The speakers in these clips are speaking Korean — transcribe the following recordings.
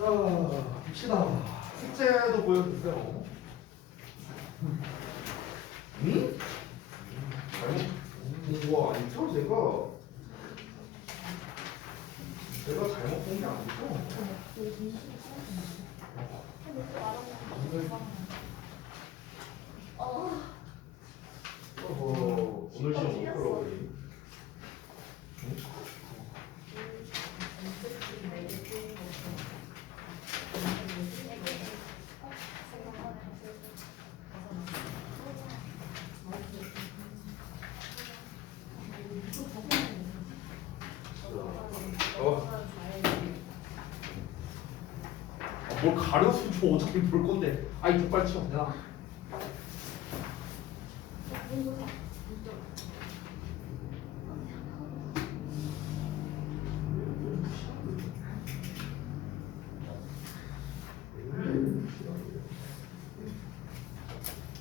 자, 봅시다. 숙제도 보여주세요. 응? 잘못 본 거 아니죠? 제가 잘못 본 게 아니죠? 오늘 시험 못 풀어 우리. 뭘 가려서 줘. 어차피 볼 건데. 아이 족발 치워. 야.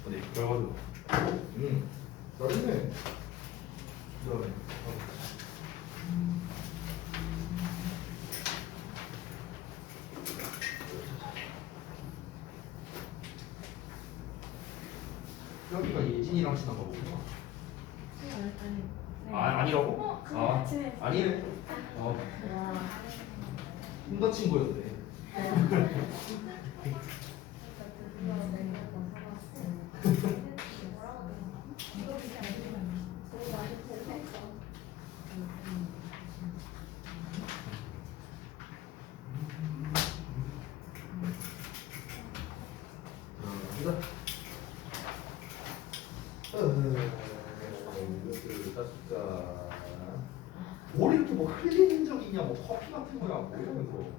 네, 그래가지고. 잘했네. 그다음에. 여기가 예진이랑 친한 거구나. 아니라고? 아니래. 혼자 친구였네. 뭘 이렇게 뭐 흘리는 적이냐, 뭐 커피 같은 거야, 뭐 이러면서.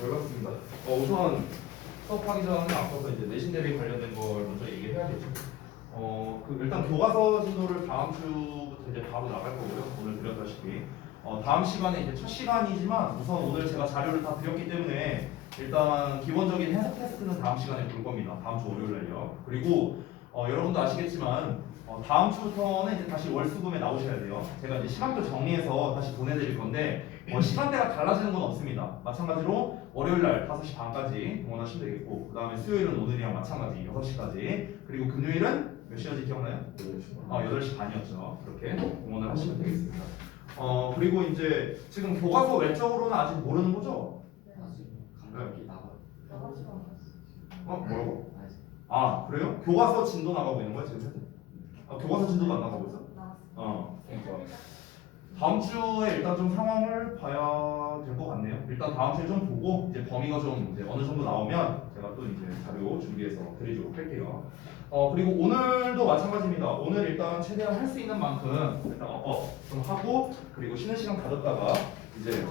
잘 봤습니다. 우선 수업하기 전에 앞서서 이제 내신 대비 관련된 걸 먼저 얘기해야겠죠. 일단 교과서 진도를 다음 주부터 이제 바로 나갈 거고요. 오늘 드렸다시피. 다음 시간에 이제 첫 시간이지만 우선 오늘 제가 자료를 다 드렸기 때문에 일단 기본적인 해석 테스트는 다음 시간에 볼 겁니다. 다음 주 월요일 날요. 그리고 여러분도 아시겠지만 다음 주부터는 이제 다시 월수금에 나오셔야 돼요. 제가 이제 시간표 정리해서 다시 보내드릴 건데 시간대가 달라지는 건 없습니다. 마찬가지로 월요일 날 5시 반까지 동원하시면 되겠고 그 다음에 수요일은 오늘이랑 마찬가지 6시까지 그리고 금요일은 몇 시까지 기억나요? 8시 반이었죠. 그렇게 동원을 하시면 되겠습니다. 그리고 이제 지금 교과서 외적으로는 아직 모르는 거죠? 뭐라고? 그래요? 교과서 진도 나가고 있는 거야 지금? 교과서 진도도 안 나가고 있어? 그러니까 다음 주에 일단 좀 상황을 봐야 될 것 같네요. 일단 다음 주에 좀 보고 이제 범위가 좀 이제 어느 정도 나오면 제가 또 이제 자료 준비해서 드리도록 할게요. 그리고 오늘도 마찬가지입니다. 오늘 일단 최대한 할 수 있는 만큼 일단 좀 하고 그리고 쉬는 시간 가졌다가 이제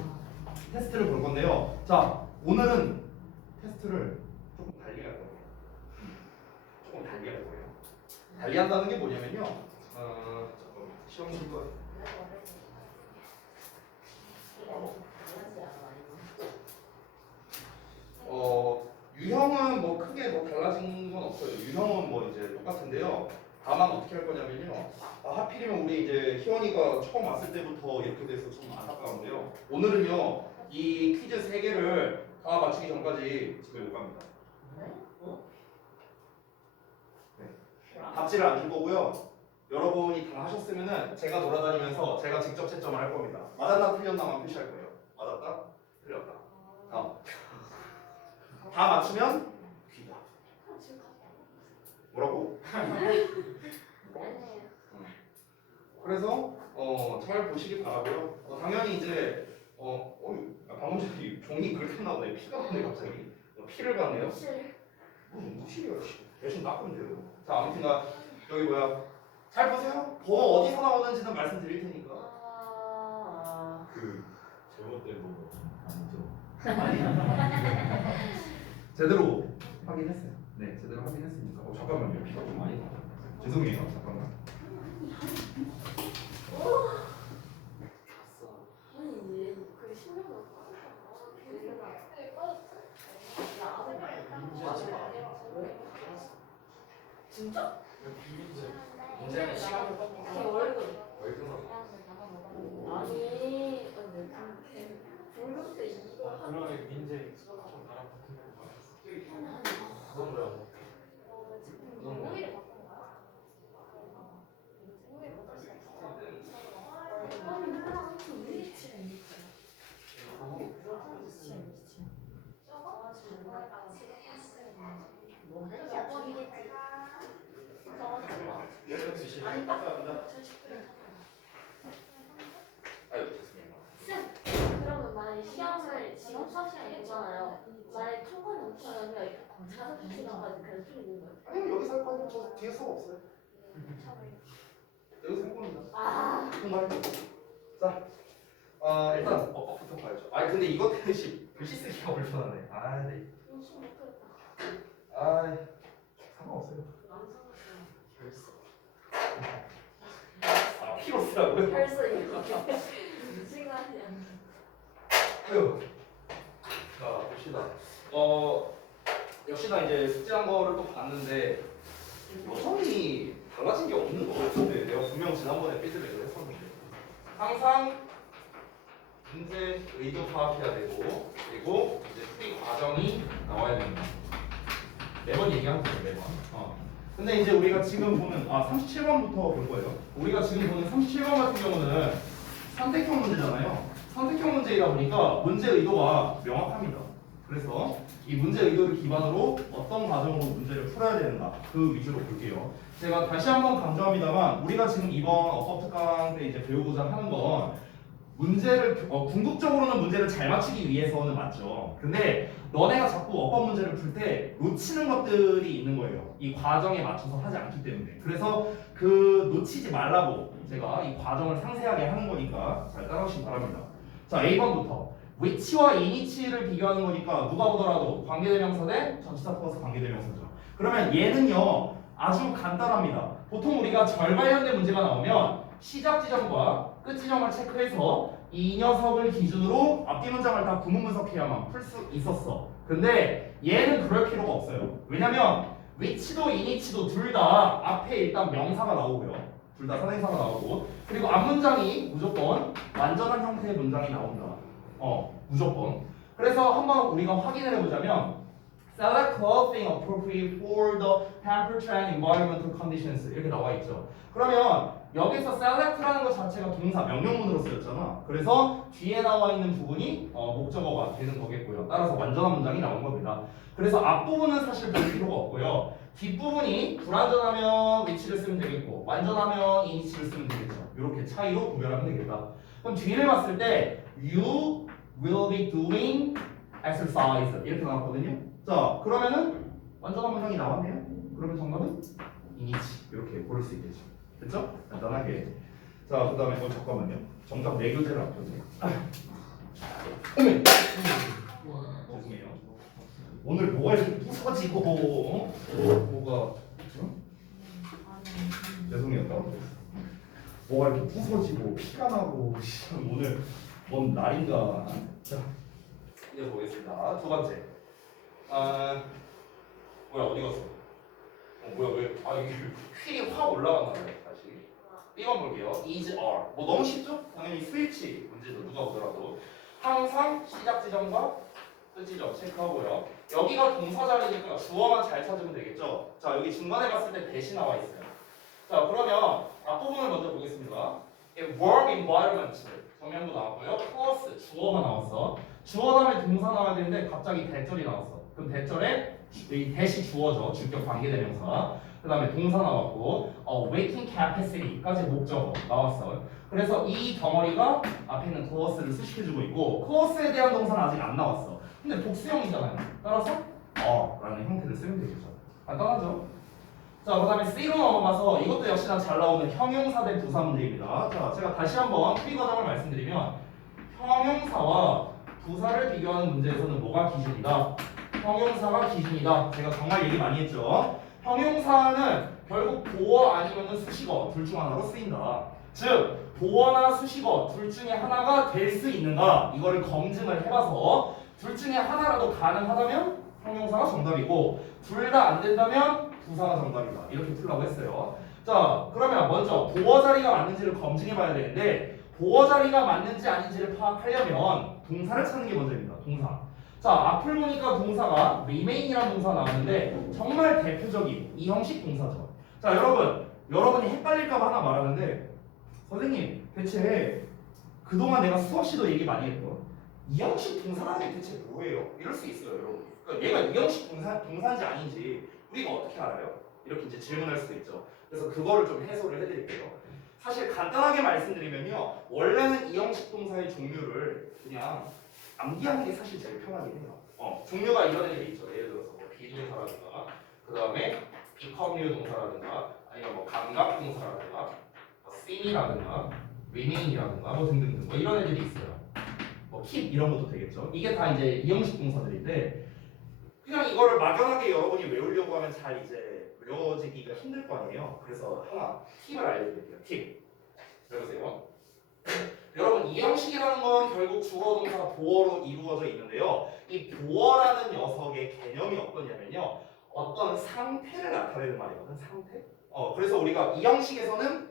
테스트를 볼 건데요. 자, 오늘은 테스트를 조금 달리 할 거예요. 조금 달리 할 거예요. 달리 한다는 게 뭐냐면요. 잠깐만 시험 문제. 유형은 뭐 크게 뭐 달라진 건 없어요. 유형은 뭐 이제 똑같은데요. 다만 어떻게 할 거냐면요. 하필이면 우리 이제 희원이가 처음 왔을 때부터 이렇게 돼서 좀 안타까운데요. 오늘은요 이 퀴즈 3개를 다 맞추기 전까지 집에 못 갑니다. 네. 답지를 안 줄 거고요. 여러분이 다 하셨으면은 제가 돌아다니면서 제가 직접 채점을 할 겁니다. 맞았나 틀렸나만 표시할 거예요. 맞았다? 틀렸다. 다 맞추면 귀다. 뭐라고? 그래서 잘 보시기 바라고요. 당연히 이제 방금 전에 종이 그렇게 나오네. 피가 나네 갑자기. 피를 봤네요. 무실이야. 대신 닦으면 돼요. 자 아무튼가 여기 뭐야? 잘 보세요. 번호 어디서 나오는지는 말씀드릴 테니까. 그 잘못된 번호 아니죠? 제대로 확인했어요. 네, 제대로 확인했으니까. 잠깐만요. 피가 좀 많이 나요. 죄송해요. 잠깐만. 진짜? 문제는 시간을 걔 월급. 월등하게. 아니, 불금 때 이거 한. 그러면 민재 좀 나랑 같은 거 봐. 그건 왜안 먹어? 공휴일에 바꾼 거야? 공휴일 바꿀 수 없어. 아니, 몰라. 미치가 있잖아. 아니, 아유 됐습니다. 그러면 만약에 시험을 지금 수업 시간에 보잖아요. 만약에 통과는 못하면 이렇게 자습 시간까지 계속 풀리는 거예요. 아니요 여기서 할 거는 저 뒤에 수업 없어요. 여기서 할 겁니다. 아, 정말. 자, 일단 업부터 봐야죠. 아니 근데 이것 때문에 글씨 쓰기가 불편하네. 아, 네. 시험 못하겠다. 아, 상관없어요. 결석. 아, 피로 쓰라고요? 벌써 이거 시간이야. 아유. 자, 봅시다. 역시나 이제 숙제한 거를 또 봤는데 여전히 달라진 게 없는 것 같은데 내가 분명 지난번에 피드백을 했었는데 항상 문제 의도 파악해야 되고 그리고 이제 풀이 과정이 나와야 된다. 매번 얘기하는 거죠 매번. 근데 이제 우리가 지금 보는 37번부터 볼 거예요. 우리가 지금 보는 37번 같은 경우는 선택형 문제잖아요. 선택형 문제이다 보니까 문제 의도가 명확합니다. 그래서 이 문제 의도를 기반으로 어떤 과정으로 문제를 풀어야 되는가 그 위주로 볼게요. 제가 다시 한번 강조합니다만 우리가 지금 이번 어법 특강 때 이제 배우고자 하는 건 문제를 궁극적으로는 문제를 잘 맞추기 위해서는 맞죠. 근데 너네가 자꾸 어법 문제를 풀 때 놓치는 것들이 있는 거예요. 이 과정에 맞춰서 하지 않기 때문에. 그래서 그 놓치지 말라고 제가 이 과정을 상세하게 하는 거니까 잘 따라오시기 바랍니다. 자, A번부터 which와 in이치를 비교하는 거니까 누가 보더라도 관계대명사 대 전치사 플러스 관계대명사죠. 그러면 얘는요 아주 간단합니다. 보통 우리가 절 관련된 문제가 나오면 시작 지점과 끝 지점을 체크해서 이 녀석을 기준으로 앞뒤 문장을 다 구문 분석해야만 풀 수 있었어. 근데 얘는 그럴 필요가 없어요. 왜냐면 which도 in이치도 둘 다 앞에 일단 명사가 나오고요. 둘 다 선행사가 나오고 그리고 앞 문장이 무조건 완전한 형태의 문장이 나온다. 무조건. 그래서 한번 우리가 확인을 해보자면 select clothing appropriate for the temperature and environmental conditions 이렇게 나와 있죠. 그러면 여기서 select라는 것 자체가 동사 명령문으로 쓰였잖아. 그래서 뒤에 나와 있는 부분이 목적어가 되는 거겠고요. 따라서 완전한 문장이 나온 겁니다. 그래서 앞부분은 사실 볼 필요가 없고요. 뒷부분이 불완전하면 which를 쓰면 되겠고 완전하면 in이치를 쓰면 되겠죠. 이렇게 차이로 구별하면 되겠다. 그럼 뒤를 봤을 때 you will be doing exercise 이렇게 나왔거든요. 자, 그러면은 완전한 문장이 나왔네요. 그러면 정답은 in이치 이렇게 고를 수 있겠죠. 됐죠? 간단하게. 자, 그 다음에 잠깐만요. 정답 4교재를 안 펴세요. 죄송해요. 오늘 뭐가 이렇게 부서지고 뭐가 죄송해요. 따라드렸어요. 뭐가 이렇게 부서지고 피가 나고 오늘 뭔 날인가. 자, 이제 보겠습니다. 두 번째. 뭐야 어디 갔어? 뭐야 왜? 이게 휠이 확 올라갔나 봐요. 다시. B번 볼게요. is are. 뭐 너무 쉽죠? 당연히 스위치 문제도 누가 보더라도 항상 시작 지점과 끝 지점 체크하고요. 여기가 동사 자리니까 주어만 잘 찾으면 되겠죠? 자, 여기 중간에 봤을 때 대시 나와 있어요. 자, 그러면 앞부분을 먼저 보겠습니다. work environment 정면도 나왔고요. 플러스 주어가 나왔어. 주어 다음에 동사 나와야 되는데 갑자기 대절이 나왔어. 그럼 대절에 이 대시 주어죠. 주격 관계대명사. 그 다음에 동사 나왔고 waiting capacity까지 목적어 나왔어요. 그래서 이 덩어리가 앞에 있는 clause를 수식해주고 있고 clause에 대한 동사는 아직 안 나왔어. 근데 복수형이잖아요. 따라서 라는 형태를 쓰면 되겠죠. 간단하죠? 자, 그 다음에 C로 넘어가서 이것도 역시나 잘 나오는 형용사 대 부사 문제입니다. 자, 제가 다시 한번 풀이 과정을 말씀드리면 형용사와 부사를 비교하는 문제에서는 뭐가 기준이다? 형용사가 기준이다. 제가 정말 얘기 많이 했죠. 형용사는 결국 보어 아니면 수식어 둘 중 하나로 쓰인다. 즉 보어나 수식어 둘 중에 하나가 될 수 있는가 이거를 검증을 해봐서 둘 중에 하나라도 가능하다면 형용사가 정답이고 둘 다 안 된다면 부사가 정답이다. 이렇게 풀라고 했어요. 자, 그러면 먼저 보어 자리가 맞는지를 검증해 봐야 되는데 보어 자리가 맞는지 아닌지를 파악하려면 동사를 찾는 게 먼저입니다. 동사. 자, 앞을 보니까 동사가 remain이라는 동사 나왔는데 정말 대표적인 이 형식 동사죠. 자, 여러분이 헷갈릴까 봐 하나 말하는데 선생님, 대체 그동안 내가 수업 시도 얘기 많이 했던 이 형식 동사라는 게 대체 뭐예요? 이럴 수 있어요, 여러분. 그러니까 얘가 이 형식 동사인지 아닌지 우리가 어떻게 알아요? 이렇게 이제 질문할 수도 있죠. 그래서 그거를 좀 해소를 해드릴게요. 사실 간단하게 말씀드리면요, 원래는 이 형식 동사의 종류를 그냥 암기하는 게 사실 제일 편하긴 해요. 종류가 이런 애들이 있죠. 예를 들어서 뭐 비동사라든가, 그 다음에 become류 동사라든가, 아니면 뭐 감각 동사라든가, 뭐 seem이라든가, remain이라든가, 뭐 등등등 뭐 이런 애들이 있어요. 뭐 keep 이런 것도 되겠죠. 이게 다 이제 이 형식 동사들인데 그냥 이거를 막연하게 여러분이 외우려고 하면 잘 이제 외워지기가 힘들 거 아니에요. 그래서 하나 팁을 알려드릴게요. 팁. 들어보세요. 여러분 이 형식이라는 건 결국 주어 동사 보어로 이루어져 있는데요. 이 보어라는 녀석의 개념이 어떠냐면요. 어떤 상태를 나타내는 말이거든. 상태. 그래서 우리가 이 형식에서는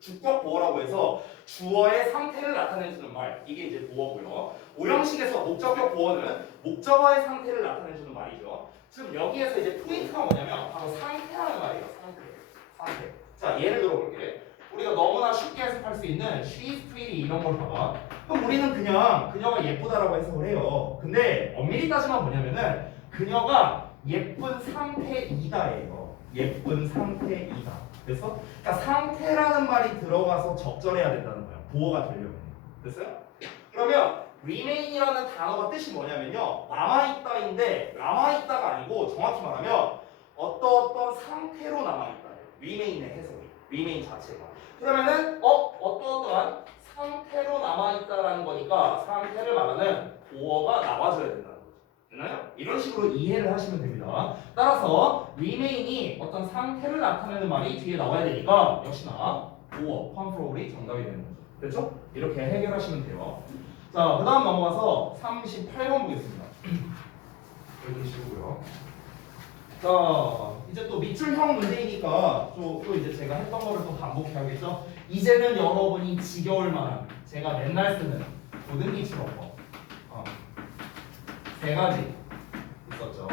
주격 보어라고 해서 주어의 상태를 나타내주는 말. 이게 이제 보어고요. 오형식에서 목적격 보어는 목적어의 상태를 나타내주는 말이죠. 지금 여기에서 이제 포인트가 뭐냐면 바로 상태라는 말이에요. 상태. 자, 예를 들어볼게. 우리가 너무나 쉽게 해석할 수 있는 she's pretty 이런 걸 봐봐. 그럼 우리는 그냥 그녀가 예쁘다라고 해석을 해요. 근데 엄밀히 따지면 뭐냐면은 그녀가 예쁜 상태이다예요. 예쁜 상태이다. 그래서 그러니까 상태라는 말이 들어가서 적절해야 된다는 거예요. 보어가 되려면. 됐어요? 그러면 remain이라는 단어가 뜻이 뭐냐면요. 남아있다인데 남아있다가 아니고 정확히 말하면 어떤 상태로 남아있다예요. remain의 해석이. remain 자체가. 그러면은 어떠한 상태로 남아있다라는 거니까 상태를 말하는 보어가 나와줘야 된다는 거죠. 됐나요? 이런 식으로 이해를 하시면 됩니다. 따라서 remain이 어떤 상태를 나타내는 말이 뒤에 나와야 되니까 역시나 보어, 펌프롤이 정답이 되는 거죠. 됐죠? 이렇게 해결하시면 돼요. 자, 그 다음 넘어가서 38번 보겠습니다. 여기 쉬우고요. 자, 이제 또 밑줄형 문제이니까 또 이제 제가 했던 거를 또 반복해야겠죠? 이제는 여러분이 지겨울 만한 제가 맨날 쓰는 고등 기출어법 세 가지 있었죠.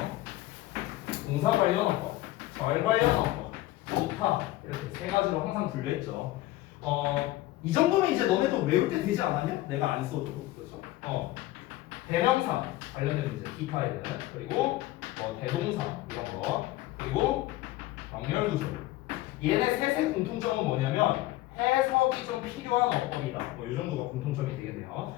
동사 관련 어법, 절 관련 어법, 기타 이렇게 세 가지로 항상 분류했죠. 이 정도면 이제 너네도 외울 때 되지 않았냐? 내가 안 써도 그렇죠. 대명사 관련된 문제, 기타에는 그리고 대동사 이런 거 그리고 병렬구조. 얘네 셋의 공통점은 뭐냐면 해석이 좀 필요한 어법이다. 이 정도가 공통점이 되겠네요.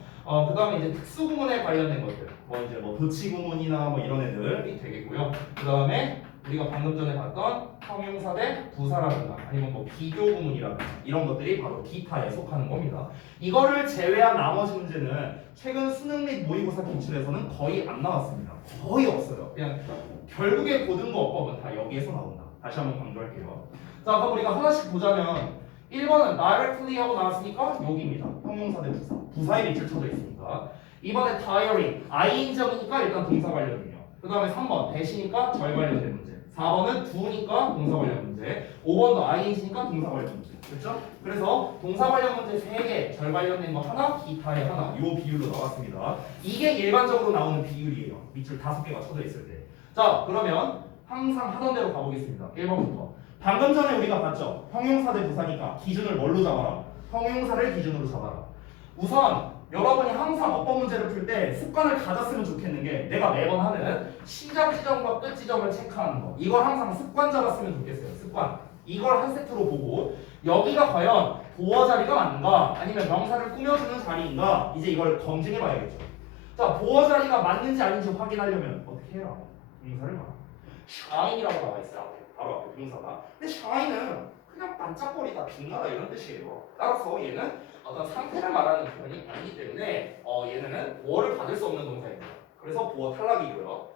그 다음에 이제 특수구문에 관련된 것들, 이제 도치구문이나 이런 애들이 되겠고요. 그 다음에 우리가 방금 전에 봤던 형용사 대 부사라든가 아니면 비교구문이라든가 이런 것들이 바로 기타에 속하는 겁니다. 이거를 제외한 나머지 문제는 최근 수능 및 모의고사 기출에서는 거의 안 나왔습니다. 거의 없어요. 그냥 결국에 고등어법은 다 여기에서 나온다. 다시 한번 강조할게요. 자, 그럼 우리가 하나씩 보자면 1번은 directly 하고 나왔으니까 여기입니다. 형용사 대 부사. 부사에 밑줄 쳐져 있으니까. 2번에 diary, ing이니까 일단 동사 관련이에요. 그 다음에 3번 대시니까 절 관련된 문제. 4번은 do니까 동사 관련 문제. 5번도 ing니까 동사 관련 문제. 그렇죠? 그래서 동사 관련 문제 3개, 절 관련된 거 하나, 기타에 하나. 요 비율로 나왔습니다. 이게 일반적으로 나오는 비율이에요. 밑줄 5개가 쳐져 있을 때. 자, 그러면 항상 하던 대로 가보겠습니다. 1번부터. 방금 전에 우리가 봤죠? 형용사 대 부사니까 기준을 뭘로 잡아라? 형용사를 기준으로 잡아라. 우선 여러분이 항상 어법 문제를 풀 때 습관을 가졌으면 좋겠는 게 내가 매번 하는 시작 지점과 끝 지점을 체크하는 거. 이걸 항상 습관 잡았으면 좋겠어요. 습관. 이걸 한 세트로 보고 여기가 과연 보어 자리가 맞는가 아니면 명사를 꾸며주는 자리인가 이제 이걸 검증해 봐야겠죠. 자, 보어 자리가 맞는지 아닌지 확인하려면 어떻게 해라? 동사를 봐라. shine이라고 나와 있어요. 바로 앞에 동사가. 근데 shine은 그냥 반짝거리다, 빛나다 이런 뜻이에요. 따라서 얘는 어떤 상태를 말하는 표현이 아니기 때문에 얘는 보어를 받을 수 없는 동사입니다. 그래서 보어 탈락이고요.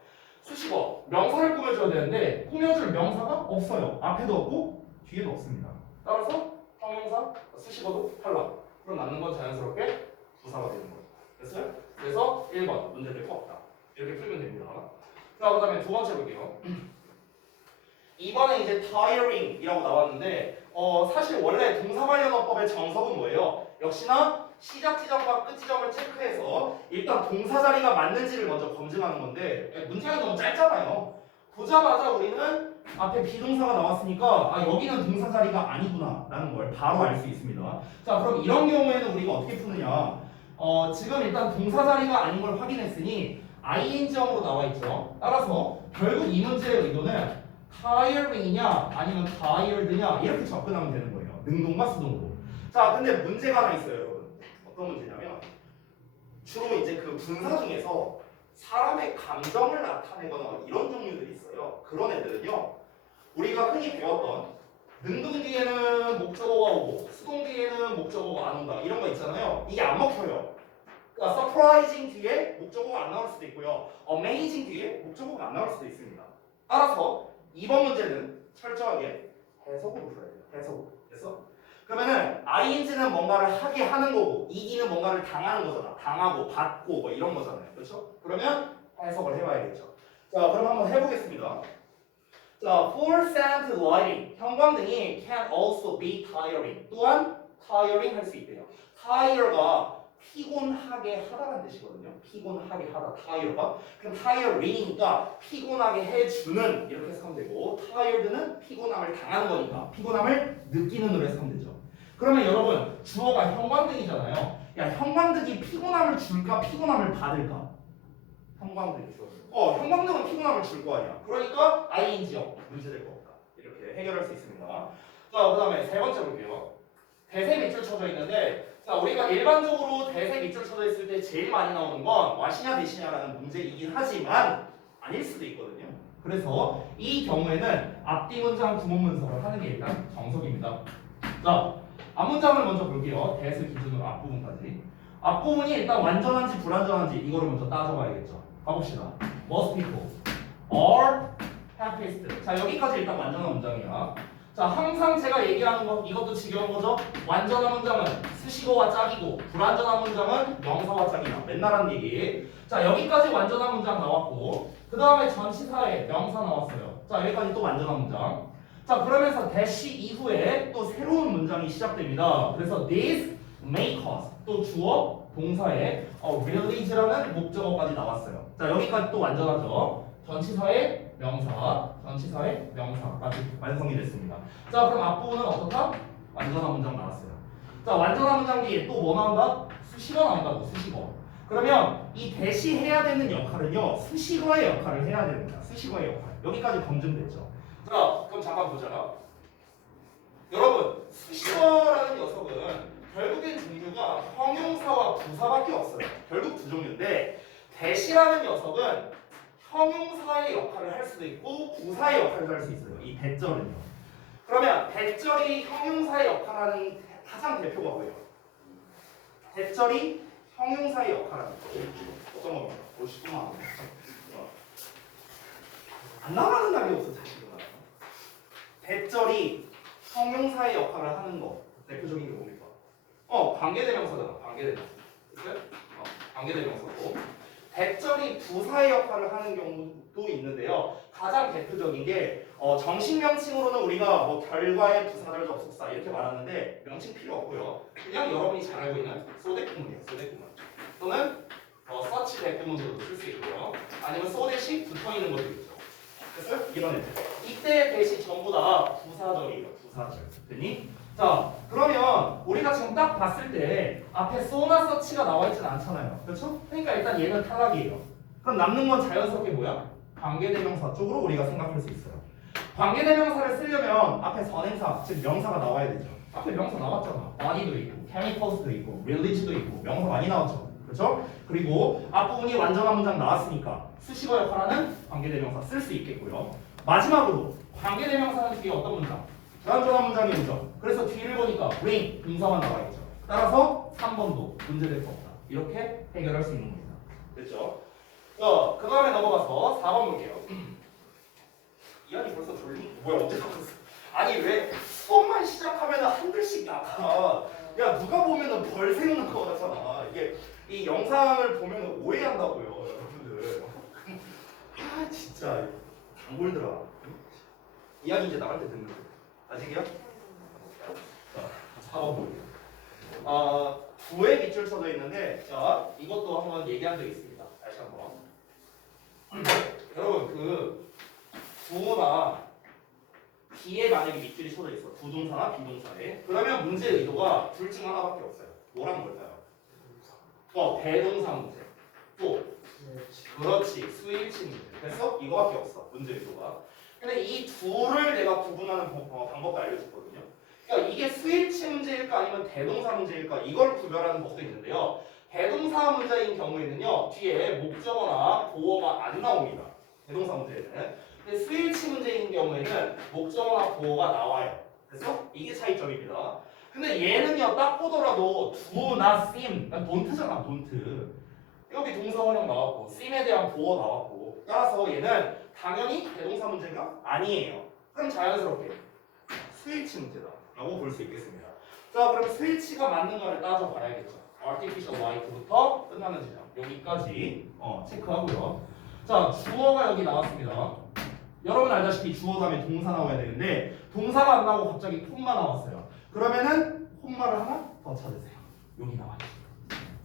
수식어, 명사를 꾸며줘야 되는데 꾸며줄 명사가 없어요. 앞에도 없고 뒤에도 없습니다. 따라서 형용사, 수식어도 탈락. 그럼 남는 건 자연스럽게 부사가 되는 거죠. 됐어요? 그래서 1번 문제될 거 없다. 이렇게 풀면 됩니다. 자, 그 다음에 두 번째 볼게요. 이번에 이제 tiring이라고 나왔는데 사실 원래 동사관련어법의 정석은 뭐예요? 역시나 시작 지점과 끝 지점을 체크해서 일단 동사 자리가 맞는지를 먼저 검증하는 건데 문장이 너무 짧잖아요. 보자마자 우리는 앞에 비동사가 나왔으니까 아 여기는 동사 자리가 아니구나 라는 걸 바로 알 수 있습니다. 자 그럼 이런 경우에는 우리가 어떻게 푸느냐 지금 일단 동사 자리가 아닌 걸 확인했으니 ing형으로 나와 있죠. 따라서 결국 이 문제의 의도는 tiring이냐 아니면 tired냐 이렇게 접근하면 되는 거예요. 능동과 수동으로. 자 근데 문제가 하나 있어요 여러분. 어떤 문제냐면 주로 이제 그 분사 중에서 사람의 감정을 나타내거나 이런 종류들이 있어요. 그런 애들은요 우리가 흔히 배웠던 능동 뒤에는 목적어가 오고 수동 뒤에는 목적어가 안 온다 이런 거 있잖아요. 이게 안 먹혀요. 그러니까 surprising 뒤에 목적어가 안 나올 수도 있고요. amazing 뒤에 목적어가 안 나올 수도 있습니다. 따라서 이번 문제는 철저하게 해석으로 풀어야 돼요. 해석으로. 됐어? 그러면은 ing는 뭔가를 하게 하는 거고 이기는 뭔가를 당하는 거잖아. 당하고 받고 뭐 이런 거잖아요. 그렇죠? 그러면 해석을 해봐야겠죠. 자 그럼 한번 해보겠습니다. 자, fluorescent lighting 형광등이 can also be tiring 또한 tiring 할 수 있대요. tire가 피곤하게 하다라는 뜻이거든요. 피곤하게 하다 tire가 그럼 tiring이니까 피곤하게 해주는 이렇게 해석하면 되고 tired는 피곤함을 당하는 거니까 피곤함을 느끼는으로 해석하면 되죠. 그러면 여러분 주어가 형광등이잖아요. 야 형광등이 피곤함을 줄까 피곤함을 받을까? 형광등이 주어. 형광등은 피곤함을 줄 거 아니야. 그러니까 ing형 문제될 거 없다. 이렇게 해결할 수 있습니다. 자, 그다음에 세 번째 볼게요. 대세 밑줄 쳐져 있는데, 자 우리가 일반적으로 대세 밑줄 쳐져 있을 때 제일 많이 나오는 건 와시냐 대시냐라는 문제이긴 하지만 아닐 수도 있거든요. 그래서 이 경우에는 앞뒤 문장 구문 분석을 하는 게 일단 정석입니다. 자, 앞문장을 먼저 볼게요. 대수 기준으로 앞부분까지. 앞부분이 일단 완전한지 불완전한지 이거를 먼저 따져봐야겠죠. 가봅시다. Most people are happiest. 자 여기까지 일단 완전한 문장이야. 자 항상 제가 얘기하는 거 이것도 지겨운 거죠. 완전한 문장은 수식어와 짝이고 불완전한 문장은 명사와 짝이야. 맨날 하는 얘기. 자 여기까지 완전한 문장 나왔고 그 다음에 전치사에 명사 나왔어요. 자 여기까지 또 완전한 문장. 자 그러면서 대시 이후에 또 새로운 문장이 시작됩니다. 그래서 this may cause 또 주어 동사에 realize라는 목적어까지 나왔어요. 자 여기까지 또 완전하죠. 전치사의 명사, 전치사의 명사까지 완성이 됐습니다. 자 그럼 앞부분은 어떻다? 완전한 문장 나왔어요. 자 완전한 문장 뒤에 또 뭐 나온다? 수식어 나온다고 수식어. 그러면 이 대시해야 되는 역할은요 수식어의 역할을 해야 됩니다. 수식어의 역할. 여기까지 검증됐죠. 자 그럼 잠깐 보자. 여러분 수식어라는 녀석은 결국엔 종류가 형용사와 부사밖에 없어요. 결국 두 종류인데 대시라는 녀석은 형용사의 역할을 할 수도 있고 부사의 역할을 할 수 있어요. 이 대절은요. 그러면 대절이 형용사의 역할을 하는 가장 대표가 뭐예요? 대절이 형용사의 역할을 하는 거. 어떤 겁니까? 50분만 안 나가는 날이 없어 사실은. 대절이 형용사의 역할을 하는 거 대표적인 게 뭡니까? 관계대명사잖아. 관계대명사. 됐어요? 관계대명사고. 대절이 부사의 역할을 하는 경우도 있는데요. 가장 대표적인 게 정식 명칭으로는 우리가 뭐 결과의 부사절 접속사 이렇게 말하는데 명칭 필요 없고요. 그냥 여러분이 잘 알고 있는 소대구문이에요. 소대구문. 또는 서치 대구문으로도 쓸 수 있고요. 아니면 소대시 붙어 있는 것도 있죠. 됐어요? 이런 애들. 이때 대시 전부 다 부사절이에요. 부사절. 됐니? 자, 그러면 우리가 지금 딱 봤을 때 앞에 소나 서치가 나와 있진 않잖아요. 그렇죠? 그러니까 일단 얘는 탈락이에요. 그럼 남는 건 자연스럽게 뭐야? 관계대명사 쪽으로 우리가 생각할 수 있어요. 관계대명사를 쓰려면 앞에 선행사, 즉 명사가 나와야 되죠. 앞에 명사 나왔잖아. body도 있고, chemicals도 있고, reality도 있고, 명사 많이 나왔죠. 그렇죠? 그리고 앞부분이 완전한 문장 나왔으니까 수식어 역할하는 관계대명사 쓸 수 있겠고요. 마지막으로 관계대명사는 뒤에 어떤 문장? 불완전한 문장이 오죠. 그래서 뒤를 보니까 bring 동사만 나와 있죠. 따라서 3번도 문제될 거 없다. 이렇게 해결할 수 있는 겁니다. 됐죠? 그 다음에 넘어가서 4번 볼게요. 이한이 벌써 졸리? 뭐야 언제 나왔어? 아니 왜 수업만 시작하면 한 글씩 나가? 야 누가 보면은 벌 세우는 거 같잖아. 이게 이 영상을 보면 오해한다고요, 여러분들. 아 진짜 단골들아. 이야기 이제 나갈 때 듣는 거예요. 아직이요? 자, 4번 볼게요. 부에 밑줄 쳐져 있는데, 자, 이것도 한번 얘기한 적이 있습니다. 다시 한번. 여러분, 그 부나 B에 만약에 밑줄이 쳐져 있어. 부동사나 비동사에. 그러면 문제 의도가 둘 중 하나밖에 없어요. 뭐랑 뭘까요? 대동사 문제. 또 그렇지, 수일치 문제. 됐어? 이거밖에 없어. 문제 의도가. 근데 이 둘을 내가 구분하는 방법도 알려줬거든요. 그러니까 이게 수일치 문제일까 아니면 대동사 문제일까 이걸 구별하는 법도 있는데요. 대동사 문제인 경우에는요. 뒤에 목적어나 보어가 안 나옵니다. 대동사 문제에는. 근데 수일치 문제인 경우에는 목적어나 보어가 나와요. 그래서 이게 차이점입니다. 근데 얘는요. 딱 보더라도 do나 seem, 그러니까 don't잖아, don't. 여기 동사 원형 나왔고 seem에 대한 보어 나왔고 따라서 얘는 당연히 대동사 문제가 아니에요. 그럼 자연스럽게 스위치 문제다 라고 볼 수 있겠습니다. 자, 그럼 스위치가 맞는가를 따져봐야겠죠. artificial light부터 끝나는 지점 여기까지 체크하고요. 자, 주어가 여기 나왔습니다. 여러분 알다시피 주어 다음에 동사 나와야 되는데 동사가 안 나오고 갑자기 콤마 나왔어요. 그러면은 콤마를 하나 더 찾으세요. 여기 나와요.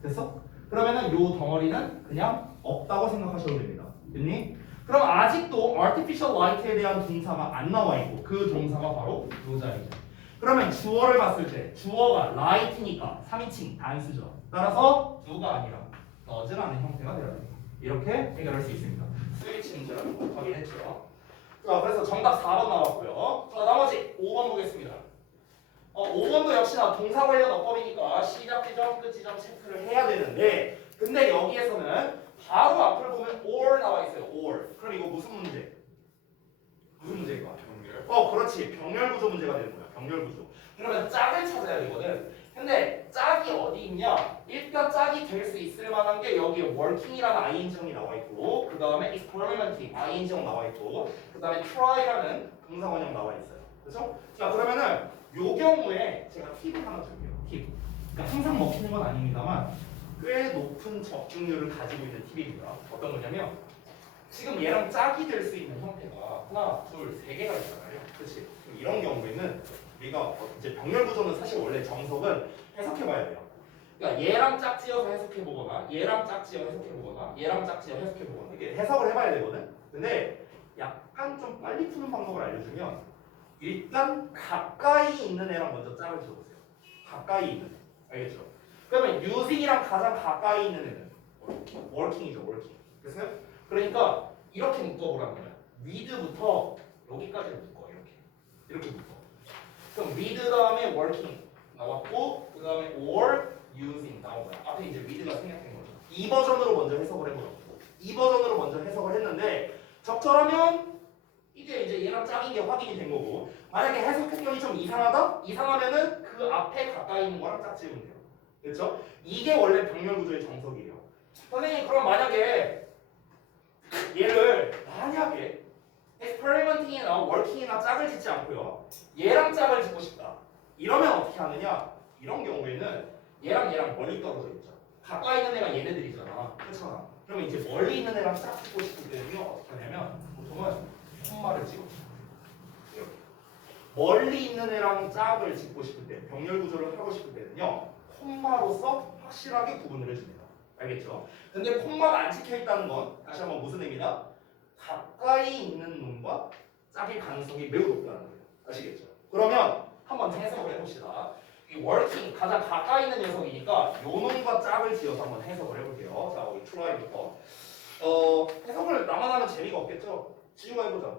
됐어? 그러면은 요 덩어리는 그냥 없다고 생각하셔도 됩니다. 됐니? 그럼 아직도 artificial light에 대한 동사가 안 나와 있고 그 동사가 바로 요 자리죠. 그러면 주어를 봤을 때 주어가 light니까 3인칭 단수죠. 따라서 do가 아니라 does라는 형태가 되어야 됩니다. 이렇게 해결할 수 있습니다. 스위치 문제라는 거 확인했죠. 자, 그래서 정답 4번 나왔고요. 자, 나머지 5번 보겠습니다. 5번도 역시나 동사 관련 어법이니까 시작 지점, 끝 지점 체크를 해야 되는데 근데 여기에서는 바로 앞을 보면 or 나와 있어요. or. 그럼 이거 무슨 문제? 무슨 문제일까? 병렬. 그렇지. 병렬 구조 문제가 되는 거야. 병렬 구조. 그러면 짝을 찾아야 되거든. 근데 짝이 어디 있냐? 일단 짝이 될 수 있을 만한 게 여기에 working이라는 ing형이 나와 있고 그 다음에 experimenting ing형 나와 있고 그 다음에 try라는 동사원형 나와 있어요. 그렇죠? 자, 그러면은 요 경우에 제가 팁을 하나 줄게요. 팁. 그러니까 항상 먹히는 건 아닙니다만 꽤 높은 적중률을 가지고 있는 팁입니다. 어떤 거냐면 지금 얘랑 짝이 될 수 있는 형태가 하나, 둘, 세 개가 있잖아요. 그렇지? 이런 경우에는 우리가 이제 병렬 구조는 사실 원래 정석은 해석해봐야 돼요. 그러니까 얘랑 짝지어서 해석해보거나 얘랑 짝지어 해석해보거나 얘랑 짝지어 해석해보거나 이게 해석을 해봐야 되거든. 근데 약간 좀 빨리 푸는 방법을 알려주면 일단 가까이 있는 애랑 먼저 짝을 지어보세요. 가까이 있는 애. 알겠죠? 그러면 using이랑 가장 가까이 있는 애는 working이죠. working. 그래서 그러니까 이렇게 묶어보라는 거야. with부터 여기까지를 묶어. 이렇게 묶어. 그럼 with 다음에 working 나왔고 그 다음에 or using 나온 거야. 앞에 이제 with가 생략된 거죠. 이 버전으로 먼저 해석을 해보라고. 이 버전으로 먼저 해석을 했는데 적절하면 이제 얘랑 짝인 게 확인이 된 거고 만약에 해석했더니 좀 이상하다? 이상하면은 그 앞에 가까이 있는 거랑 짝 지우면 돼요. 그렇죠? 이게 원래 병렬 구조의 정석이에요. 선생님 그럼 만약에 얘를 만약에 experimenting이나 working이나 짝을 짓지 않고요 얘랑 짝을 짓고 싶다 이러면 어떻게 하느냐 이런 경우에는 얘랑 멀리 떨어져 있죠 가까이 있는 애가 얘네들이잖아 그렇잖아 그러면 이제 멀리 있는 애랑 짝 짓고 싶을 때는요 어떻게 하냐면 보통은 콤마를 찍어줘요 이렇게 멀리 있는 애랑 짝을 짓고 싶을 때 병렬 구조를 하고 싶을 때는요 콤마로서 확실하게 구분을 해줍니다 알겠죠? 근데 콤마가 안 찍혀 있다는 건 다시 한번 무슨 의미다? 가까이 있는 놈과 짝일 가능성이 매우 높다는 거예요. 아시겠죠? 그러면 한번 해석을 해봅시다. 이 working 가장 가까이 있는 녀석이니까 요 놈과 짝을 지어서 한번 해석을 해볼게요. 자, 우리 try부터. 해석을 나만 하면 재미가 없겠죠? 지우가 해보자.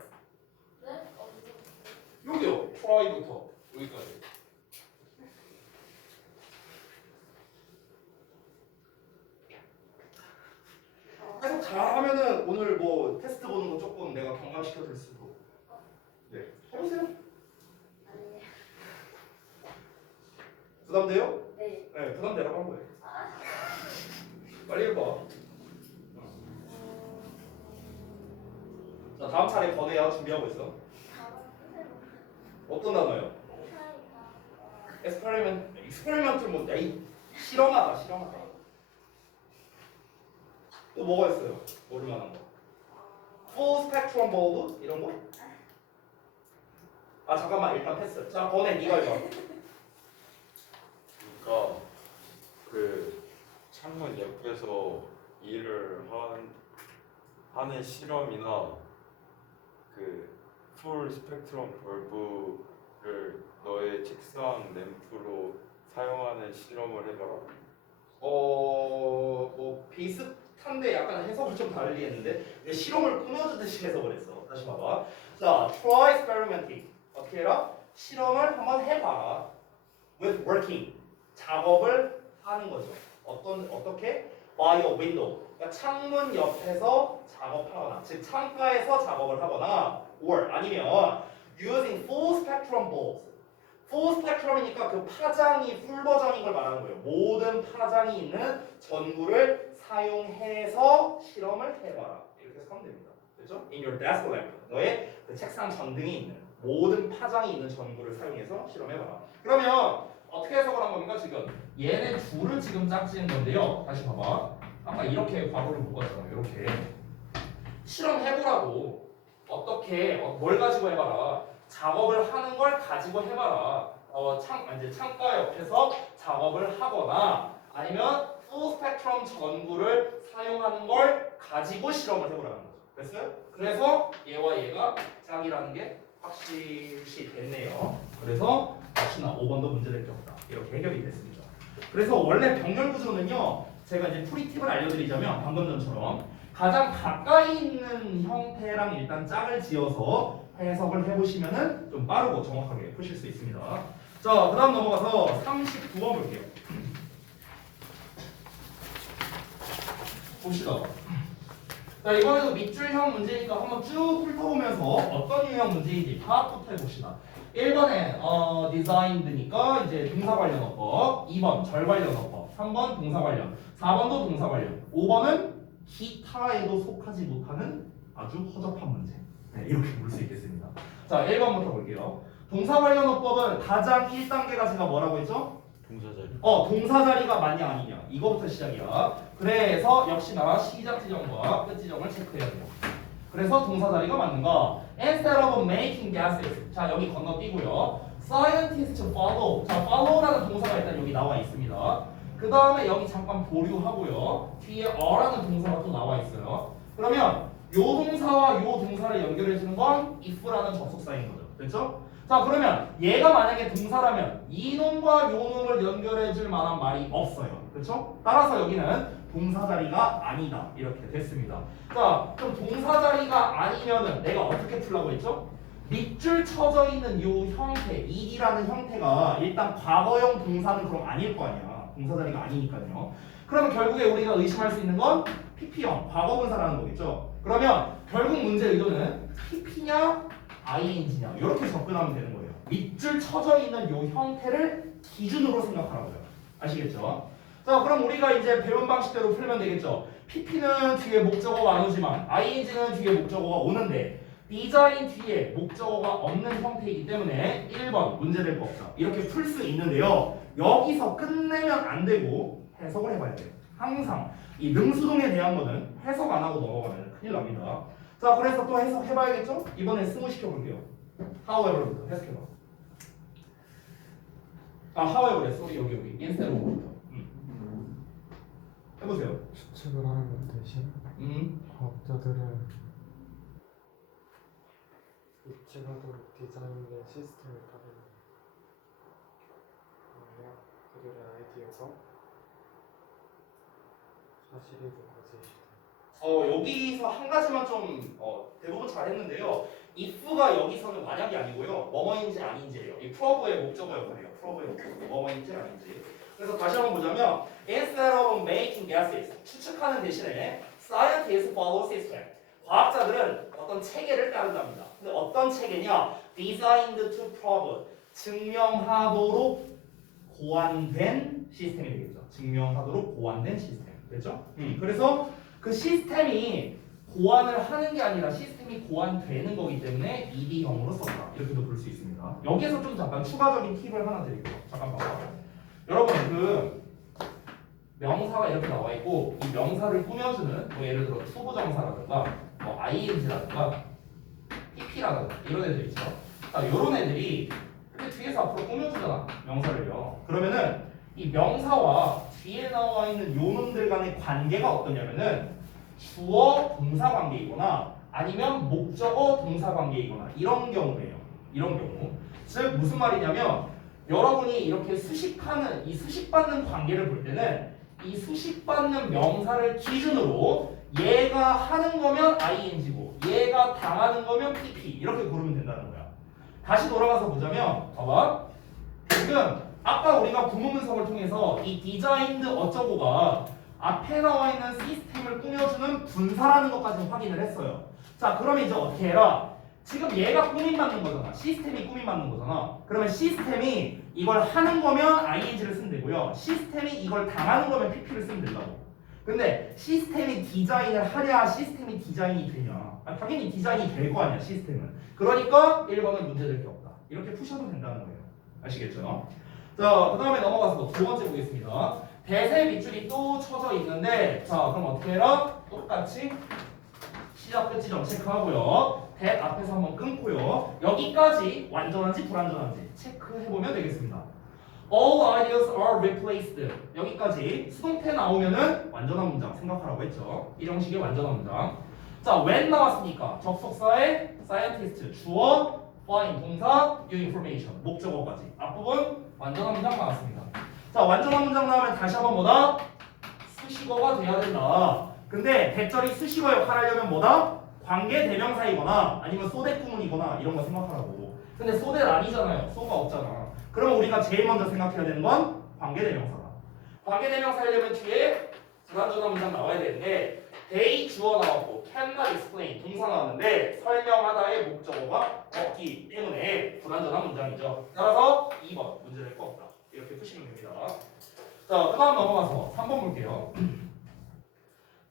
네? 여기요. try부터 여기까지. 해석 잘하면은 오늘 뭐 테스트 보는 거 조금 내가 경감시켜 줄 수도. 네, 해보세요. 아니에요. 부담돼요? 네. 네, 부담되라고 한 거예요. 빨리 해봐. 자, 다음 차례 거대야 준비하고 있어. 어떤 단어요? experiment 뭐 에이 실험하다. 또 뭐가 있어요? 모를 만한 거. full spectrum bulb 이런 거? 아 잠깐만 일단 패스. 자 번에 네가 읽어. 그러니까 그 창문 옆에서 일을 하는 실험이나 그 풀 스펙트럼 벌브를 너의 책상 램프로 사용하는 실험을 해봐라. 뭐 비슷한데 약간 해석을 좀 다르게 했는데 실험을 꾸며주듯이 해석을 했어. 다시 봐봐. 자, try experimenting. 어떻게 해라? 실험을 한번 해봐. With working. 작업을 하는 거죠. 어떻게? By a window. 그러니까 창문 옆에서 작업하거나, 즉 창가에서 작업을 하거나, or 아니면 using full spectrum bulbs. full spectrum이니까 그 파장이 풀 버전인 걸 말하는 거예요. 모든 파장이 있는 전구를 사용해서 실험을 해봐라. 이렇게 해서 하면 됩니다. 그렇죠? In your desk lamp. 너의 그 책상 전등이 있는 모든 파장이 있는 전구를 사용해서 실험해봐라. 그러면 어떻게 해석을 한 겁니까 지금? 얘네 둘을 지금 짝지은 건데요. 다시 봐봐. 아까 이렇게 괄호를 묶었잖아요. 이렇게 실험해보라고. 어떻게 뭘 가지고 해봐라. 작업을 하는 걸 가지고 해봐라. 이제 창가 옆에서 작업을 하거나 아니면 full spectrum 전구를 사용하는 걸 가지고 실험을 해보라는 거죠. 됐어요? 그래서 얘와 얘가 짝이라는 게 확실시 됐네요. 그래서 역시나 5번도 문제될 게 없다. 이렇게 해결이 됐습니다. 그래서 원래 병렬 구조는요. 제가 이제 풀이 팁을 알려드리자면 방금 전처럼 가장 가까이 있는 형태랑 일단 짝을 지어서 해석을 해보시면은 좀 빠르고 정확하게 푸실 수 있습니다. 자, 그 다음 넘어가서 39번 볼게요. 봅시다. 자, 이번에도 밑줄형 문제니까 한번 쭉 훑어보면서 어떤 유형 문제인지 파악부터 해봅시다. 1번에 designed니까 이제 동사 관련 어법, 2번 절 관련 어법, 3번 동사 관련, 4번도 동사 관련, 5번은 기타에도 속하지 못하는 아주 허접한 문제. 네, 이렇게 볼 수 있겠습니다. 자, 1번부터 볼게요. 동사 관련 어법은 가장 1단계가 제가 뭐라고 했죠? 동사자리. 동사 자리가 맞냐 아니냐. 이거부터 시작이야. 그래서 역시나 시작 지점과 끝 지점을 체크해야 돼요. 그래서 동사 자리가 맞는가? Instead of making guesses. 자, 여기 건너뛰고요. Scientists follow. 자, follow라는 동사가 일단 여기 나와 있습니다. 그 다음에 여기 잠깐 보류하고요. 뒤에 어라는 동사가 또 나와 있어요. 그러면 요 동사와 요 동사를 연결해주는 건 if라는 접속사인 거죠. 됐죠? 자, 그러면 얘가 만약에 동사라면 이놈과 요놈을 연결해줄 만한 말이 없어요. 그렇죠? 따라서 여기는 동사 자리가 아니다. 이렇게 됐습니다. 자, 그럼 동사 자리가 아니면은 내가 어떻게 풀라고 했죠? 밑줄 쳐져 있는 요 형태, ed라는 형태가 일단 과거형 동사는 그럼 아닐 거 아니야. 동사 자리가 아니니까요. 그러면 결국에 우리가 의심할 수 있는 건 pp형, 과거분사라는 거겠죠. 그러면 결국 문제 의도는 pp냐 ing냐 이렇게 접근하면 되는 거예요. 밑줄 쳐져 있는 요 형태를 기준으로 생각하라고요. 아시겠죠? 자, 그럼 우리가 이제 배운 방식대로 풀면 되겠죠. pp는 뒤에 목적어가 안 오지만 ing는 뒤에 목적어가 오는데 디자인 뒤에 목적어가 없는 형태이기 때문에 1번 문제될 거 없다. 이렇게 풀 수 있는데요. 여기서 끝내면 안 되고 해석을 해봐야 돼요. 항상 이 능수동에 대한 거는 해석 안 하고 넘어가면 큰일 납니다. 자, 그래서 또 해석해봐야겠죠? 이번에 스무시켜 볼게요. however부터 해석해봐. however래. 쏘리 여기 instead of부터. 해보세요. 추측을 하는 것 대신 과학자들은 입증하도록 디자인된 시스템을 따르는 그들의 아이디어가 사실이든 거짓이든 여기서 한 가지만 좀 대부분 잘했는데요. if가 여기서는 만약이 아니고요. 뭐뭐인지 아닌지예요. 이 프로브의 목적어 역할이에요. 프로브의 목적어. 뭐뭐인지 아닌지. 그래서 다시 한번 보자면 instead of making guesses 추측하는 대신에 scientists follow system. 과학자들은 어떤 체계를 따른답니다. 근데 어떤 체계냐? designed to prove 증명하도록 고안된 시스템이 되겠죠. 증명하도록 고안된 시스템. 됐죠? 그래서 그 시스템이 고안을 하는 게 아니라 시스템이 고안되는 거기 때문에 ED형으로 썼다. 이렇게도 볼 수 있습니다. 여기에서 좀 잠깐 추가적인 팁을 하나 드릴게요. 잠깐 봐봐요. 여러분 그 명사가 이렇게 나와 있고 이 명사를 꾸며주는 뭐 예를 들어 투부정사라든가 뭐 ing라든가 pp라든가 이런 애들 있죠. 요런 애들이 이렇게 뒤에서 앞으로 꾸며주잖아. 명사를요. 그러면은 이 명사와 뒤에 나와 있는 요놈들 간의 관계가 어떠냐면은 주어 동사 관계이거나 아니면 목적어 동사 관계이거나 이런 경우예요. 이런 경우. 즉 무슨 말이냐면 여러분이 이렇게 수식하는 이 수식받는 관계를 볼 때는 이 수식받는 명사를 기준으로 얘가 하는 거면 ing고 얘가 당하는 거면 pp 이렇게 고르면 된다는 거야. 다시 돌아가서 보자면 봐봐. 지금 아까 우리가 구문분석을 통해서 이 디자인드 어쩌고가 앞에 나와 있는 시스템을 꾸며주는 분사라는 것까지 확인을 했어요. 자, 그러면 이제 어떻게 해라? 지금 얘가 꾸밈받는 거잖아. 시스템이 꾸밈받는 거잖아. 그러면 시스템이 이걸 하는 거면 ing를 쓰면 되고요. 시스템이 이걸 당하는 거면 pp를 쓰면 된다고. 근데 시스템이 디자인을 하랴 시스템이 디자인이 되냐? 당연히 디자인이 될 거 아니야 시스템은. 그러니까 1번은 문제될 게 없다. 이렇게 푸셔도 된다는 거예요. 아시겠죠? 자, 그 다음에 넘어가서 두 번째 보겠습니다. 대세 밑줄이 또 쳐져 있는데 자 그럼 어떻게 해라? 똑같이 시작 끝 지점 체크하고요. 대 앞에서 한번 끊고요. 여기까지 완전한지 불완전한지 체크해보면 되겠습니다. All ideas are replaced. 여기까지 수동태 나오면은 완전한 문장 생각하라고 했죠. 이 형식의 완전한 문장. 자, when 나왔으니까 접속사의 scientist 주어, find 동사, new information 목적어까지 앞부분 완전한 문장 나왔습니다. 자, 완전한 문장 나오면 다시 한번 뭐다? 수식어가 돼야 된다. 근데 대절이 수식어 역할을 하려면 뭐다? 관계 대명사이거나 아니면 소대 구문이거나 이런 거 생각하라고. 근데 소대는 아니잖아요. 소가 없잖아. 그러면 우리가 제일 먼저 생각해야 되는 건 관계 대명사다. 관계 대명사이려면 뒤에 불완전한 문장 나와야 되는데 they 주어 나왔고 cannot explain 동사 나왔는데 설명하다의 목적어가 없기 때문에 불완전한 문장이죠. 따라서 2번 문제 될 거 없다. 이렇게 푸시면 됩니다. 자, 그 다음 넘어가서 3번 볼게요.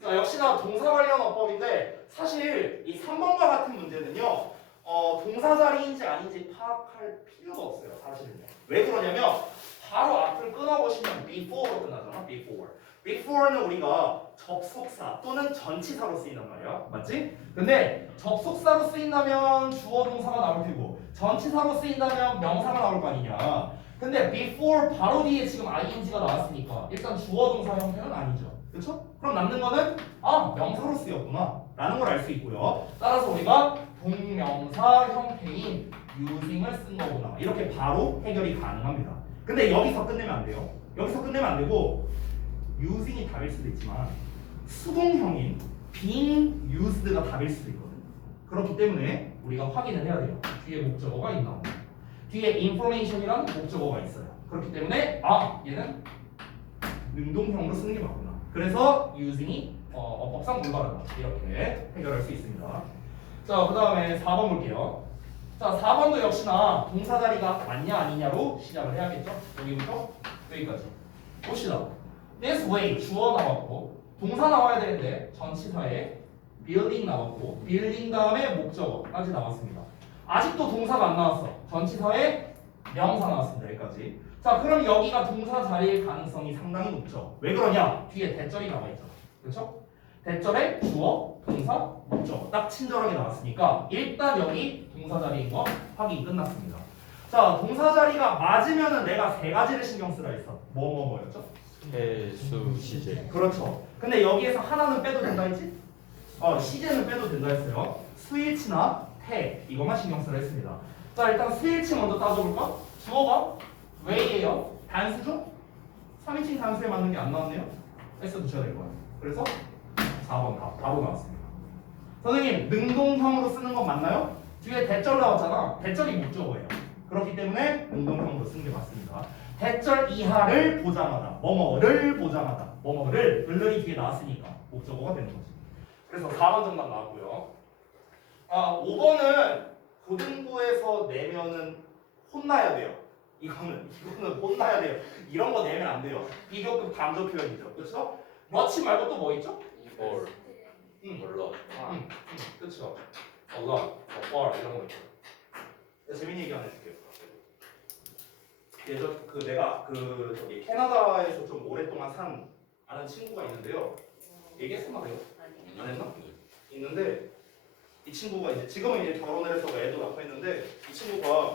자, 역시나 동사 관련 어법인데 사실 이 3번과 같은 문제는요 동사 자리인지 아닌지 파악할 필요가 없어요. 사실은요. 왜 그러냐면 바로 앞을 끊어보시면 before로 끝나잖아. before는 우리가 접속사 또는 전치사로 쓰인단 말이야. 맞지? 근데 접속사로 쓰인다면 주어 동사가 나올 테고 전치사로 쓰인다면 명사가 나올 거 아니냐. 근데 before 바로 뒤에 지금 ing가 나왔으니까 일단 주어 동사 형태는 아니죠. 그렇죠? 그럼 남는 거는 명사로 쓰였구나 라는 걸 알 수 있고요. 따라서 우리가 동명사 형태인 using을 쓴 거구나 이렇게 바로 해결이 가능합니다. 근데 여기서 끝내면 안 돼요. 여기서 끝내면 안 되고 using이 답일 수도 있지만 수동형인 being used가 답일 수도 있거든요. 그렇기 때문에 우리가 확인을 해야 돼요. 뒤에 목적어가 있나 없나. 뒤에 information이라는 목적어가 있어요. 그렇기 때문에 얘는 능동형으로 쓰는 게 맞구나. 그래서 using이 어법상 올바르다. 이렇게 해결할 수 있습니다. 자, 그 다음에 4번 볼게요. 자, 4번도 역시나 동사 자리가 맞냐 아니냐로 시작을 해야겠죠. 여기부터 여기까지 봅시다. This way 주어 나왔고 동사 나와야 되는데 전치사에 building 나왔고 building 다음에 목적어까지 나왔습니다. 아직도 동사가 안 나왔어. 전치사에 명사 나왔습니다. 여기까지. 자, 그럼 여기가 동사 자리일 가능성이 상당히 높죠. 왜 그러냐? 뒤에 대절이 나와 있잖아. 그렇죠? 대절에 주어, 동사, 목적어 딱 친절하게 나왔으니까 일단 여기 동사 자리인 거 확인 끝났습니다. 자, 동사 자리가 맞으면은 내가 세 가지를 신경 쓰라 했어. 뭐였죠? 해수 시제. 그렇죠. 근데 여기에서 하나는 빼도 된다 했지? 시제는 빼도 된다 했어요. 수일치나 태 이것만 신경 쓰라 했습니다. 자, 일단 수일치 먼저 따져볼까? 주어가 왜예요? 단수죠? 3인칭 단수에 맞는 게 안 나왔네요. S 붙여야 될 거예요. 그래서 4번 답 바로 나왔습니다. 선생님, 능동형으로 쓰는 건 맞나요? 뒤에 대절 나왔잖아. 대절이 목적어예요. 그렇기 때문에 능동형으로 쓰는 게 맞습니다. 대절 이하를 보장하다. 뭐뭐를 보장하다. 뭐뭐를 을이 뒤에 나왔으니까 목적어가 되는 거지. 그래서 4번 정답 나왔고요. 5번은 고등부에서 내면은 혼나야 돼요. 이거는 혼나야 돼요. 이런 거 내면 안 돼요. 비교급 감정 표현이죠. 그렇죠? much 말고 또 뭐 있죠? 이걸 몰라. 그렇죠. a lot, a far 이런 거 있죠. 재밌는 얘기 하나 해줄게요. 예전 내가 저기 캐나다에서 좀 오랫동안 산 아는 친구가 있는데요. 얘기했었나 내가? 안 했나? 있는데 이 친구가 이제 지금은 이제 결혼을 해서 애도 낳고 했는데 이 친구가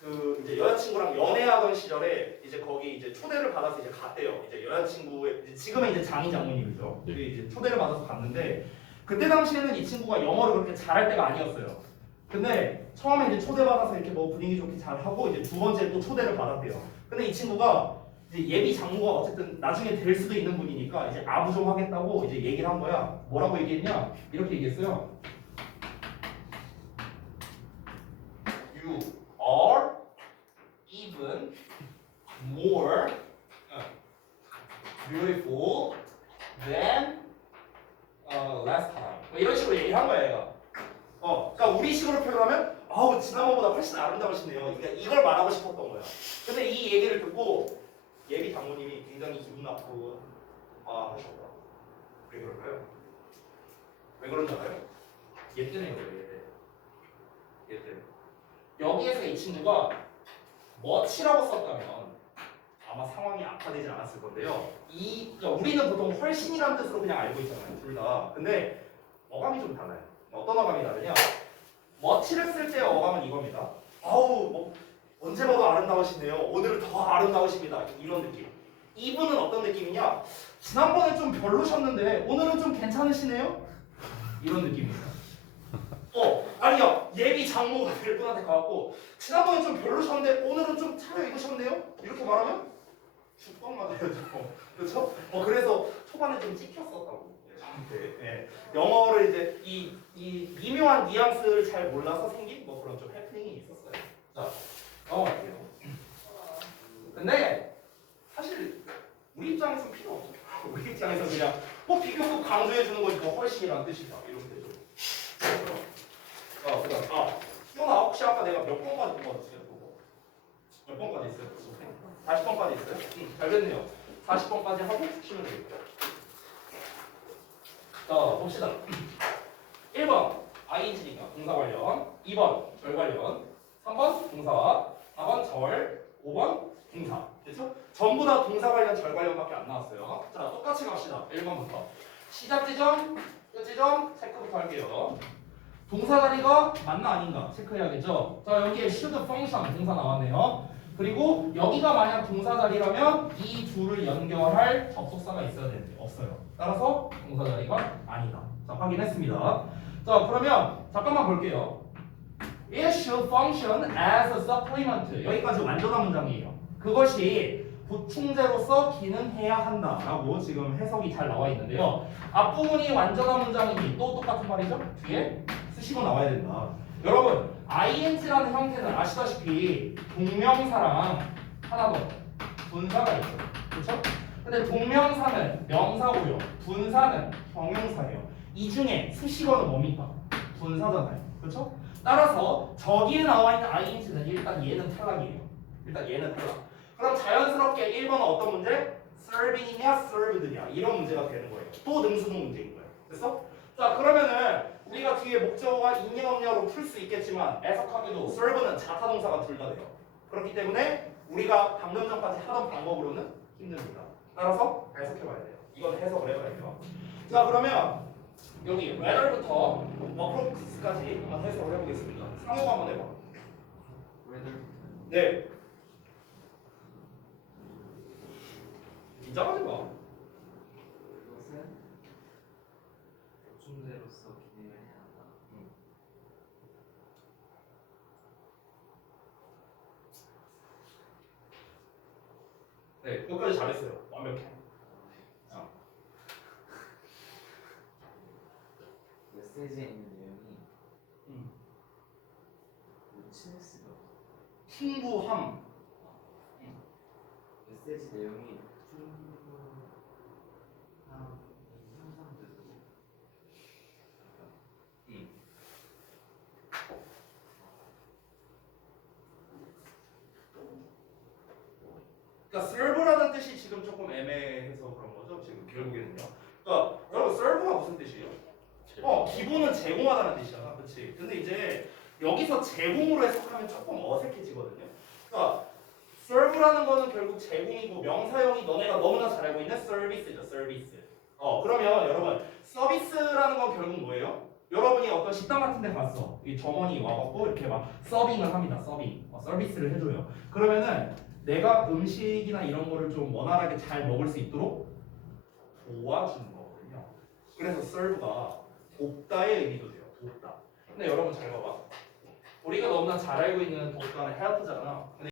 그 이제 여자친구랑 연애하던 시절에 이제 거기 이제 초대를 받아서 이제 갔대요. 이제 여자친구의 이제 지금은 이제 장인 장모님이죠. 네. 이제 초대를 받아서 갔는데 그때 당시에는 이 친구가 영어를 그렇게 잘할 때가 아니었어요. 근데 처음에 이제 초대받아서 이렇게 뭐 분위기 좋게 잘 하고 이제 두 번째 또 초대를 받았대요. 근데 이 친구가 이제 예비 장모가 어쨌든 나중에 될 수도 있는 분이니까 이제 아부 좀 하겠다고 이제 얘기를 한 거야. 뭐라고 얘기했냐? 이렇게 얘기했어요. You are even more beautiful than last time. 뭐 이런 식으로 얘기한 거야, 얘가. 그러니까 우리 식으로 표현하면 아우 지난번보다 훨씬 아름다우시네요. 그러니까 이걸 말하고 싶었던 거야. 근데 이 얘기를 듣고 예비 장모님이 굉장히 기분 나쁘고 하셨다. 왜 그럴까요? 왜 그런지 알아요? 얘 때문에 그래요, 얘 때문에. 여기에서 이 친구가 멋이라고 썼다면 아마 상황이 악화되지 않았을 건데요. 그러니까 우리는 보통 훨씬이라는 뜻으로 그냥 알고 있잖아요, 둘 다. 근데 어감이 좀 달라요. 어떤 어감이 다르냐? 멋지를 쓸 때 어감은 이겁니다. 아우 뭐 언제 봐도 아름다우시네요. 오늘은 더 아름다우십니다. 이런 느낌. 이분은 어떤 느낌이냐? 지난번에 좀 별로셨는데 오늘은 좀 괜찮으시네요. 이런 느낌입니다. 아니야. 예비 장모가 될 분한테 가갖고 지난번에 좀 별로셨는데 오늘은 좀 차려입으셨네요. 이렇게 말하면 죽방 맞아야죠. 그렇죠? 그래서 초반에 좀 찍혔었다고. 예. 영어를 이제 이 미묘한 뉘앙스를 잘 몰라서 생긴 뭐 그런 좀 해프닝이 있었어요. 자, 넘어갈게요. 근데 사실 우리 입장에서는 필요 없죠. 우리 입장에서 그냥 비교급 강조해 주는 거지 뭐 훨씬이란 뜻이다 이러면 되죠. 그다음 희원아 혹시 아까 내가 몇 번까지 뽑아줬어요? 몇 번까지 있어요? 40번까지 있어요? 잘 됐네요. 40번까지 하고 쉬면 되겠다. 자 봅시다. 1번 ing니까 동사 관련, 2번 절 관련, 3번 동사와 4번 절, 5번 동사. 그렇죠? 전부 다 동사 관련, 절 관련밖에 안 나왔어요. 자 똑같이 갑시다. 1번부터 시작 지점, 끝 지점 체크부터 할게요. 동사 자리가 맞나 아닌가 체크해야겠죠. 자 여기에 should function 동사 나왔네요. 그리고 여기가 만약 동사 자리라면 이 둘을 연결할 접속사가 있어야 되는데 없어요. 따라서 동사 자리가 아니다. 자 확인했습니다. 자 그러면 잠깐만 볼게요. It should function as a supplement. 여기까지 완전한 문장이에요. 그것이 보충제로서 기능해야 한다라고 지금 해석이 잘 나와 있는데요. 앞부분이 완전한 문장이니 또 똑같은 말이죠. 뒤에 쓰시고 나와야 된다. 여러분 ing라는 형태는 아시다시피 동명사랑 하나 더 분사가 있어요. 그렇죠? 근데 동명사는 명사고요. 분사는 형용사예요. 이 중에 수식어는 뭡니까? 분사잖아요. 그렇죠? 따라서 저기에 나와 있는 ing는 일단 얘는 탈락이에요. 일단 얘는 탈락. 그럼 자연스럽게 1번은 어떤 문제? serving이냐 served냐 이런 문제가 되는 거예요. 또 능수능 문제인 거예요. 됐어? 자 그러면은 우리가 뒤에 목적어가 있냐 없냐로 풀 수 있겠지만 애석하게도 serve는 자타동사가 둘 다 돼요. 그렇기 때문에 우리가 방금 전까지 하던 방법으로는 힘듭니다. 따라서 해석해봐야 돼요. 이건 해석을 해봐야 돼요. 자 그러면 여기 whether부터 approach까지 한번 해석을 해보겠습니다. 상호가 한번 해봐. 네. 긴장하지 마. 그것은 보충제로서 기능을 해야 한다. 네, 끝까지 잘했어요. 완벽해. 메시지에 있는 내용이 친했으면 풍부함. 메시지 내용이 상상되고 그러니까 serve라는 뜻이 지금 조금 애매해서 그런 거죠. 지금 결국에는요. 그러니까 여러분 serve가 무슨 뜻이에요? 기본은 제공하다는 뜻이잖아. 그렇지? 근데 이제 여기서 제공으로 해석하면 조금 어색해지거든요. 그러니까 serve라는 거는 결국 제공이고 명사형이 너네가 너무나 잘 알고 있는 서비스죠. 서비스. 그러면 여러분 서비스라는 건 결국 뭐예요? 여러분이 어떤 식당 같은 데 갔어. 이 점원이 와갖고 이렇게 막 서빙을 합니다. 서빙. 서비스를 해줘요. 그러면은 내가 음식이나 이런 거를 좀 원활하게 잘 먹을 수 있도록 도와주는 거거든요. 그래서 serve가 돕다의 의미도 돼요. 돕다. 근데 여러분 잘 봐봐. 우리가 너무나 잘 알고 있는 돕다는 help잖아. 근데